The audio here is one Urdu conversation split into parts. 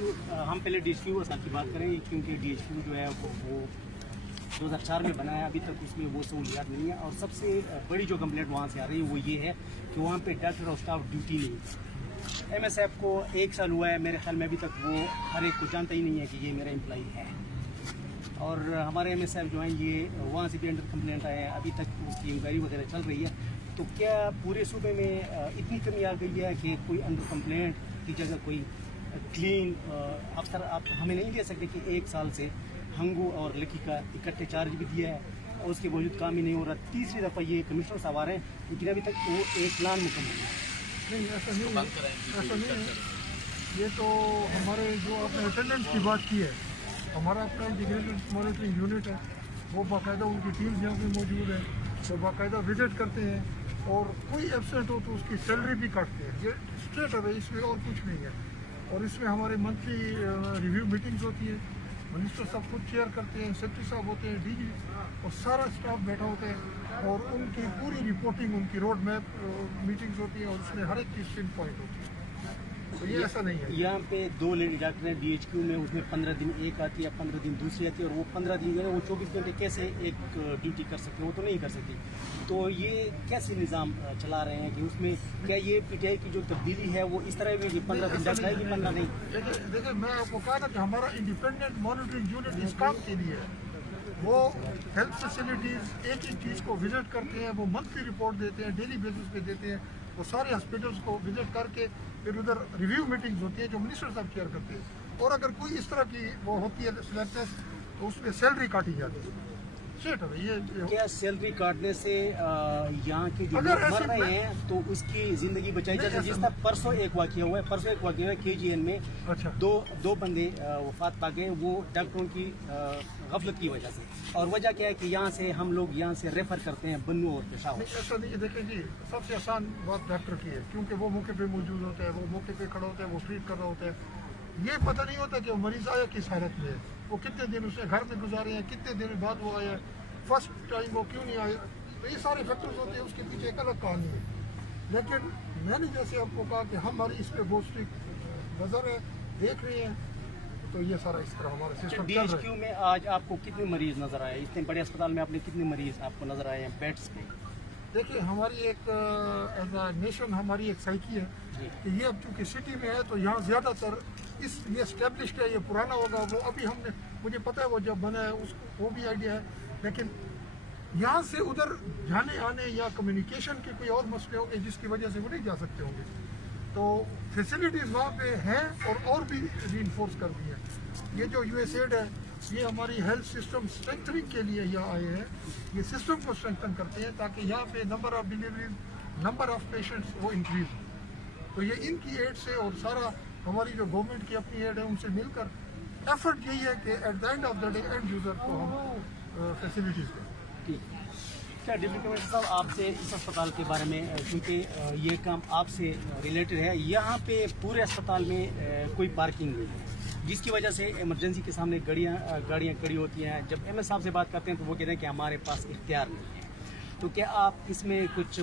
DHQ ہم پہلے DHQ کی بات کریں کیونکہ DHQ جو ہے وہ 2004 میں بنا ہے. ابھی تک اس میں وہ سہولیات نہیں ہیں اور سب سے بڑی جو کمپلینٹ وہاں سے آ رہی ہے وہ یہ ہے کہ وہاں پہ ڈاکٹر اور اسٹاف ڈیوٹی نہیں ہے. MSF کو 1 سال ہوا ہے, میرے خیال میں ابھی تک وہ ہر ایک کو جانتا ہی نہیں ہے کہ یہ میرا امپلائی ہے. اور ہمارے MSF جو ہیں یہ وہاں سے بھی انڈر کمپلینٹ آئے ہیں, ابھی تک اس کی انکوائری وغیرہ چل رہی ہے. تو کیا پورے صوبے میں اتنی کمی آ گئی ہے کہ کوئی انڈر کمپلینٹ کی جگہ کوئی کلین افسر آپ ہمیں نہیں دے سکتے کہ 1 سال سے ہنگو اور لکی کا اکٹھے چارج بھی دیا ہے اور اس کے باوجود کام ہی نہیں ہو رہا. تیسری دفعہ یہ کمشنر صاحب آ رہے ہیں لیکن ابھی تک وہ ایک پلان مکمل ہے. نہیں ایسا نہیں ہے. یہ تو ہمارے جو آپ نے اٹینڈنس کی بات کی ہے, ہمارا اپنا انٹیگریٹڈ مانیٹرنگ یونٹ ہے, وہ باقاعدہ ان کی ٹیم یہاں پہ موجود ہے, وہ باقاعدہ وزٹ کرتے ہیں اور کوئی ایبسینٹ ہو تو اس کی سیلری بھی کاٹتے ہیں. یہ اسٹریٹ ہے, اس میں اور کچھ نہیں ہے. اور اس میں ہمارے منتھلی ریویو میٹنگز ہوتی ہے, منسٹر صاحب خود چیئر کرتے ہیں, سیکرٹری صاحب ہوتے ہیں, DG اور سارا اسٹاف بیٹھا ہوتا ہے اور ان کی پوری رپورٹنگ, ان کی روڈ میپ میٹنگز ہوتی ہیں اور اس میں ہر ایک چیز پن پوائنٹ ہوتی ہے. تو یہ ایسا نہیں ہے. یہاں پہ 2 لیڈی ڈاکٹر ہیں DHQ میں, اس میں 15 دن ایک آتی ہے, 15 دن دوسری آتی ہے اور وہ 15 دن جو ہے وہ 24 گھنٹے کیسے ایک ڈیوٹی کر سکتے, وہ تو نہیں کر سکتی. تو یہ کیسے نظام چلا رہے ہیں کہ اس میں کیا یہ PTI کی جو تبدیلی ہے وہ اس طرح بھی 15 دن ڈاکٹر ہے کہ 15 نہیں؟ دیکھیں میں آپ کو کہا تھا کہ ہمارا انڈیپینڈنٹ مانیٹرنگ یونٹ اس کام کے لیے ہے. وہ ہیلتھ فیسلٹیز ایک ایک چیز کو وزٹ کرتے ہیں, وہ منتھلی رپورٹ دیتے ہیں, ڈیلی بیسس پہ دیتے ہیں. وہ سارے ہاسپٹلس کو وزٹ کر کے پھر ادھر ریویو میٹنگز ہوتی ہیں جو منسٹر صاحب چیئر کرتے ہیں. اور اگر کوئی اس طرح کی وہ ہوتی ہے سلیکٹنس تو اس میں سیلری کاٹی جاتی ہے. کیا سیلری کاٹنے سے یہاں کے جو مر رہے ہیں تو اس کی زندگی بچائی جا سکتی؟ جس طرح پرسوں ایک واقعہ ہوا ہے KGN میں دو بندے وفات پا گئے, وہ ڈاکٹروں کی غفلت کی وجہ سے. اور وجہ کیا ہے کہ یہاں سے ہم لوگ یہاں سے ریفر کرتے ہیں بنو اور پشاور. ایسا نہیں, دیکھیں جی سب سے آسان بات ڈاکٹر کی ہے کیونکہ وہ موقع پہ موجود ہوتا ہے, وہ موقع پہ کھڑا ہوتا ہے, وہ ٹریٹ کر رہا ہوتا ہے. یہ پتہ نہیں ہوتا کہ وہ مریض آیا کس حالت میں ہے, وہ کتنے دن اسے گھر میں گزارے ہیں, کتنے دن بعد وہ آیا, فرسٹ ٹائم وہ کیوں نہیں آیا. تو یہ سارے فیکٹرز ہوتے ہیں, اس کے پیچھے ایک الگ کہانی ہے. لیکن میں نے جیسے آپ کو کہا کہ ہماری اس پہ بہت اسٹرکٹ نظر ہے, دیکھ رہے ہیں, تو یہ سارا اس طرح ہمارا سسٹم چل رہا ہے. DHQ میں آج آپ کو کتنے مریض نظر آئے؟ اتنے بڑے اسپتال میں آپ نے کتنے مریض آپ کو نظر آئے ہیں بیڈس پہ؟ دیکھیے ہماری ایک ایز اے نیشن ہماری ایک سائیکی ہے کہ یہ اب چونکہ سٹی میں ہے تو یہاں زیادہ تر یہ اسٹیبلشڈ ہے, یہ پرانا ہوگا. وہ ابھی ہم نے, مجھے پتہ ہے وہ جب بنا ہے اس کو وہ بھی آئیڈیا ہے, لیکن یہاں سے ادھر جانے آنے یا کمیونیکیشن کے کوئی اور مسئلے ہوں گے جس کی وجہ سے وہ نہیں جا سکتے ہوں گے. تو فیسلٹیز وہاں پہ ہیں اور بھی ری انفورس کر دی ہیں. یہ جو USAID ہے یہ ہماری ہیلتھ سسٹم اسٹرینتھنگ کے لیے یہاں آئے ہیں. یہ سسٹم کو اسٹرینتھن کرتے ہیں تاکہ یہاں پہ number of deliveries, number of patients وہ انکریز ہو. تو یہ ان کی ایڈ سے اور سارا ہماری جو گورنمنٹ کی اپنی ایڈ ہے ان سے مل کر ایفرٹ یہی ہے کہ at the end of the day end user کو ہم فیسلٹیز دیں. کیا ڈپٹی کمشنر صاحب آپ سے اس اسپتال کے بارے میں, کیونکہ یہ کام آپ سے ریلیٹڈ ہے, یہاں پہ پورے اسپتال میں کوئی پارکنگ نہیں ہے جس کی وجہ سے ایمرجنسی کے سامنے گاڑیاں کھڑی ہوتی ہیں. جب MS صاحب سے بات کرتے ہیں تو وہ کہتے ہیں کہ ہمارے پاس اختیار نہیں ہے. تو کیا آپ اس میں کچھ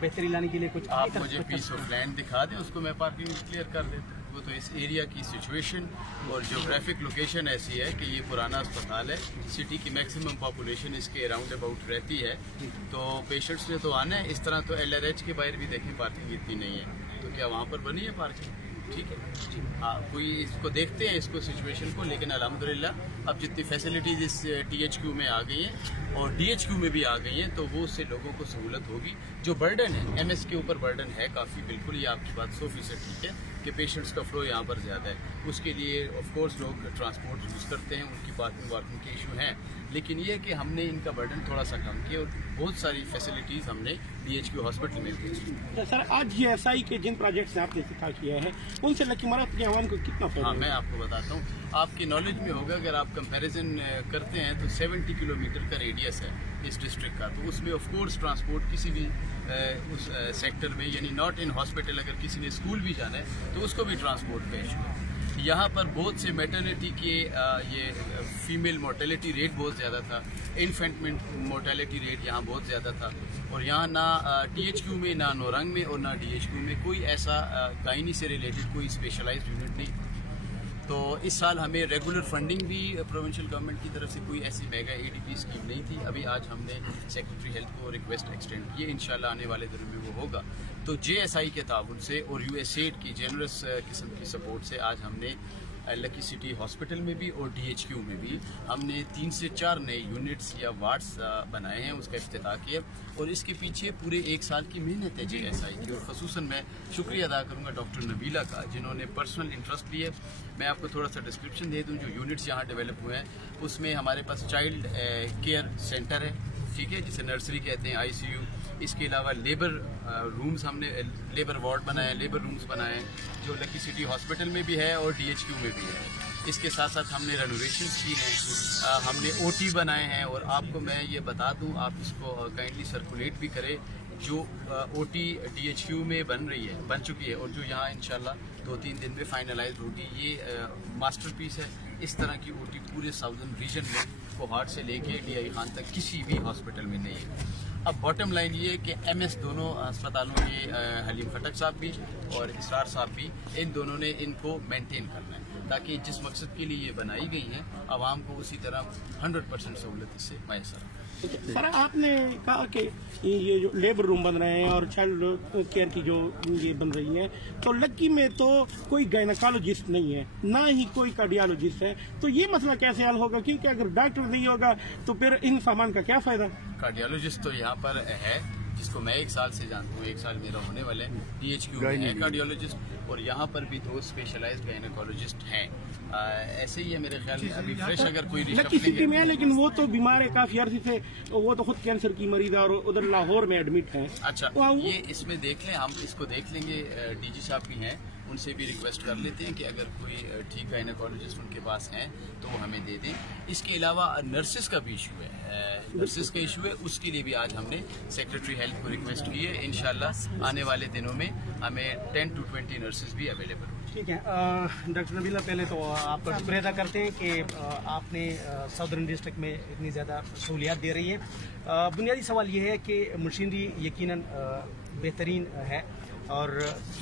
بہتری لانے کے لیے کچھ آپ مجھے پیس آف لینڈ دکھا دیں, اس کو میں پارکنگ کلیئر کر دیتا ہوں. وہ تو اس ایریا کی سچویشن اور جیوگرافک لوکیشن ایسی ہے کہ یہ پرانا اسپتال ہے, سٹی کی میکسیمم پاپولیشن اس کے اراؤنڈ اباؤٹ رہتی ہے. تو پیشنٹس نے تو آنا ہے, اس طرح تو LRH کے باہر بھی دیکھیں پارکنگ اتنی نہیں ہے, تو کیا وہاں پر بنی ہے پارکنگ؟ ٹھیک ہے, کوئی اس کو دیکھتے ہیں اس کو سچویشن کو. لیکن الحمدللہ اب جتنی فیسلٹیز اس THQ میں آ گئی ہیں اور DHQ میں بھی آ گئی ہیں تو وہ اس سے لوگوں کو سہولت ہوگی. جو برڈن ہے MS کے اوپر برڈن ہے کافی, بالکل یہ آپ کی بات 100% ٹھیک ہے کہ پیشنٹس کا فلو یہاں پر زیادہ ہے. اس کے لیے آف کورس لوگ ٹرانسپورٹ یوز کرتے ہیں, ان کی پارکنگ وارکنگ کے ایشو ہیں, لیکن یہ کہ ہم نے ان کا برڈن تھوڑا سا کم کیا اور بہت ساری فیسلٹیز ہم نے DHQ ہاسپٹل میں دی. سر آج GSI کے جن پروجیکٹس آپ نے افتتاح کیا ہے ان سے لکی مراد کے عوام کو کتنا فائدہ؟ ہاں میں آپ کو بتاتا ہوں, آپ کی نالج میں ہوگا اگر آپ کمپیریزن کرتے ہیں تو 70 کلومیٹر کا ریڈیس ہے اس ڈسٹرکٹ کا. تو اس میں آف کورس ٹرانسپورٹ کسی بھی اس سیکٹر میں, یعنی ناٹ ان ہاسپٹل, اگر کسی نے اسکول بھی جانا ہے تو اس کو بھی ٹرانسپورٹ کا ایشو ہے. یہاں پر بہت سے میٹرنٹی کے یہ فیمیل مورٹیلٹی ریٹ بہت زیادہ تھا, انفینٹ مورٹیلٹی ریٹ یہاں بہت زیادہ تھا. اور یہاں نہ THQ میں, نہ نورنگ میں اور نہ DHQ میں کوئی ایسا گائنی سے ریلیٹڈ کوئی اسپیشلائزڈ یونٹ نہیں. تو اس سال ہمیں ریگولر فنڈنگ بھی پروونشل گورنمنٹ کی طرف سے کوئی ایسی میگا ADP اسکیم نہیں تھی. ابھی آج ہم نے سیکرٹری ہیلتھ کو ریکویسٹ ایکسٹینڈ کی ہے, انشاءاللہ آنے والے دنوں میں وہ ہوگا. تو JSI کے تعاون سے اور USAID کی جنرس قسم کی سپورٹ سے آج ہم نے لکی سٹی ہاسپٹل میں بھی اور DHQ میں بھی ہم نے 3 سے 4 نئے یونٹس یا وارڈس بنائے ہیں, اس کا افتتاح کیا. اور اس کے پیچھے پورے 1 سال کی محنت ہے JSI کی, اور خصوصاً میں شکریہ ادا کروں گا ڈاکٹر نبیلہ کا جنہوں نے پرسنل انٹرسٹ لیے. میں آپ کو تھوڑا سا ڈسکرپشن دے دوں. جو یونٹس یہاں ڈیولپ ہوئے ہیں اس میں ہمارے پاس چائلڈ کیئر سینٹر ہے, ٹھیک ہے, جسے نرسری کہتے ہیں, ICU. اس کے علاوہ لیبر رومز ہم نے لیبر وارڈ بنائے, لیبر رومز بنائے جو لکی سٹی ہاسپٹل میں بھی ہے اور DHQ میں بھی ہے. اس کے ساتھ ساتھ ہم نے رینوویشنز کی ہیں, ہم نے OT بنائے ہیں. اور آپ کو میں یہ بتا دوں, آپ اس کو کائنڈلی سرکولیٹ بھی کریں, جو OT DHQ میں بن چکی ہے اور جو یہاں انشاءاللہ 2-3 دن میں فائنلائز ہوگی, یہ ماسٹر پیس ہے. اس طرح کی OT پورے ساؤدرن ریجن میں کوہاٹ سے لے کے DI خان تک کسی بھی ہاسپٹل میں نہیں ہے. اب باٹم لائن یہ ہے کہ MS دونوں اسپتالوں کے حلیم خٹک صاحب بھی اور اسرار صاحب بھی, ان دونوں نے ان کو مینٹین کرنا ہے تاکہ جس مقصد کے لیے یہ بنائی گئی ہیں عوام کو اسی طرح 100% سہولت اس سے میسر ہو. سر آپ نے کہا کہ یہ جو لیبر روم بن رہے ہیں اور چائلڈ کیئر کی جو یہ بن رہی ہیں, تو لکی میں تو کوئی گائنیکالوجسٹ نہیں ہے, نہ ہی کوئی کارڈیالوجسٹ ہے. تو یہ مسئلہ کیسے حل ہوگا, کیونکہ اگر ڈاکٹر نہیں ہوگا تو پھر ان سامان کا کیا فائدہ. کارڈیالوجسٹ تو یہاں پر ہے جس کو میں 1 سال سے جانتا ہوں, 1 سال میرا ہونے والا ہے. DHQ میں ہے کارڈیالوجسٹ, اور یہاں پر بھی 2 اسپیشلائزڈ گائنیکالوجسٹ ہیں. ایسے ہی ہے میرے خیال میں, ابھی فریش اگر کوئی لکی سٹی میں ہے, لیکن وہ تو بیمار ہے کافی عرصے سے, وہ تو خود کینسر کی مریض ہے اور ادھر لاہور میں ایڈمٹ ہے. اچھا, یہ اس میں دیکھ لیں, ہم اس کو دیکھ لیں گے. DG صاحب بھی ہیں, ان سے بھی ریکویسٹ کر لیتے ہیں کہ اگر کوئی ٹھیک گائنیکالوجسٹ ان کے پاس ہیں تو وہ ہمیں دے دیں. اس کے علاوہ نرسز کا بھی ایشو ہے, نرسز کا ایشو ہے, اس کے لیے بھی آج ہم نے سیکرٹری ہیلتھ کو ریکویسٹ کی ہے. انشاءاللہ آنے والے دنوں میں ہمیں 10 to 20 نرسز بھی اویلیبل ہوں. ٹھیک ہے. ڈاکٹر نبیلہ, پہلے تو آپ کا شکریہ ادا کرتے ہیں کہ آپ نے ساؤدرن ڈسٹرکٹ میں اتنی زیادہ سہولیات دے رہی ہیں. بنیادی سوال یہ ہے کہ مشینری یقیناً بہترین ہے اور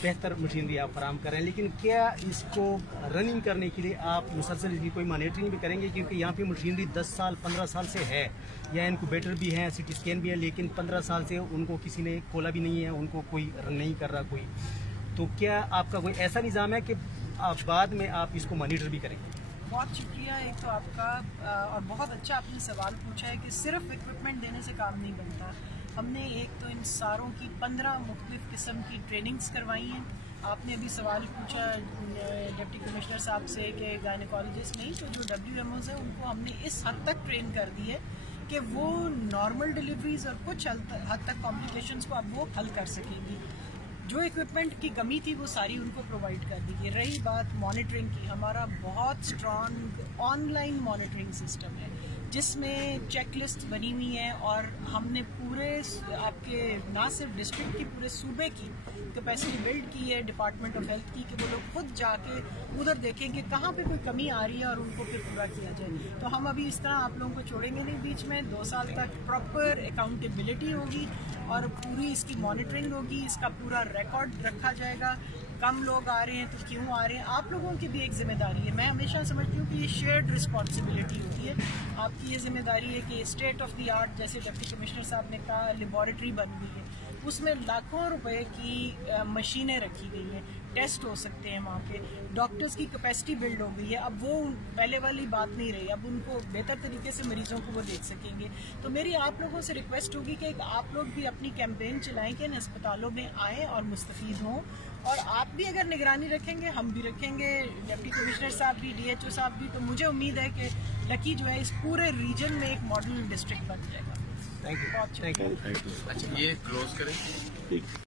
بہتر مشینری آپ فراہم کر رہے ہیں, لیکن کیا اس کو رننگ کرنے کے لیے آپ مسلسل اس کی کوئی مانیٹرنگ بھی کریں گے, کیونکہ یہاں پہ مشینری 10 سال 15 سال سے ہے, یا انکوبیٹر بھی ہیں, CT اسکین بھی ہے, لیکن 15 سال سے ان کو کسی نے کھولا بھی نہیں ہے, ان کو کوئی رن نہیں کر رہا کوئی. تو کیا آپ کا کوئی ایسا نظام ہے کہ آپ بعد میں آپ اس کو مانیٹر بھی کریں گے؟ بہت شکریہ ایک تو آپ کا, اور بہت اچھا آپ نے سوال پوچھا ہے کہ صرف اکوپمنٹ دینے سے کام نہیں بنتا. ہم نے ایک تو ان ساروں کی 15 مختلف قسم کی ٹریننگز کروائی ہیں. آپ نے ابھی سوال پوچھا ڈپٹی کمشنر صاحب سے کہ گائنیکالوجسٹ نہیں, تو جو WMOs ہیں ان کو ہم نے اس حد تک ٹرین کر دی ہے کہ وہ نارمل ڈلیوریز اور کچھ حد تک کمپلیکیشنز کو اب وہ حل کر سکیں گی. جو اکوپمنٹ کی کمی تھی وہ ساری ان کو پرووائڈ کر دی گئی. رہی بات مانیٹرنگ کی, ہمارا بہت strong on line monitoring system ہے جس میں چیک لسٹ بنی ہوئی ہیں, اور ہم نے پورے آپ کے نہ صرف ڈسٹرکٹ کی, پورے صوبے کی کیپیسٹی بلڈ کی ہے ڈپارٹمنٹ آف ہیلتھ کی, کہ وہ لوگ خود جا کے ادھر دیکھیں کہ کہاں پہ کوئی کمی آ رہی ہے اور ان کو پھر پورا کیا جائے. تو ہم ابھی اس طرح آپ لوگوں کو چھوڑیں گے نہیں بیچ میں. 2 سال تک پراپر اکاؤنٹیبلٹی ہوگی اور پوری اس کی مانیٹرنگ ہوگی, اس کا پورا ریکارڈ رکھا جائے گا. کم لوگ آ رہے ہیں تو کیوں آ رہے ہیں, آپ لوگوں کی بھی ایک ذمہ داری ہے. میں ہمیشہ سمجھتی ہوں کہ یہ شیئرڈ رسپانسبلٹی ہوتی ہے. آپ کی یہ ذمہ داری ہے کہ اسٹیٹ آف دی آرٹ, جیسے ڈپٹی کمشنر صاحب نے کہا, لیبارٹری بن گئی ہے, اس میں لاکھوں روپے کی مشینیں رکھی گئی ہیں, ٹیسٹ ہو سکتے ہیں وہاں پہ, ڈاکٹرز کی کیپیسٹی بلڈ ہو گئی ہے. اب وہ پہلے والی بات نہیں رہی, اب ان کو بہتر طریقے سے مریضوں کو وہ دیکھ سکیں گے. تو میری آپ لوگوں سے ریکویسٹ ہوگی کہ آپ لوگ بھی اپنی کیمپین چلائیں کہ ان اسپتالوں میں آئیں اور مستفید ہوں, اور آپ بھی اگر نگرانی رکھیں گے, ہم بھی رکھیں گے, ڈپٹی کمشنر صاحب بھی, DHO صاحب بھی, تو مجھے امید ہے کہ لکی جو ہے اس پورے ریجن میں ایک ماڈل ڈسٹرکٹ بن جائے گا. Thank you. اچھا, یہ کلوز کریں.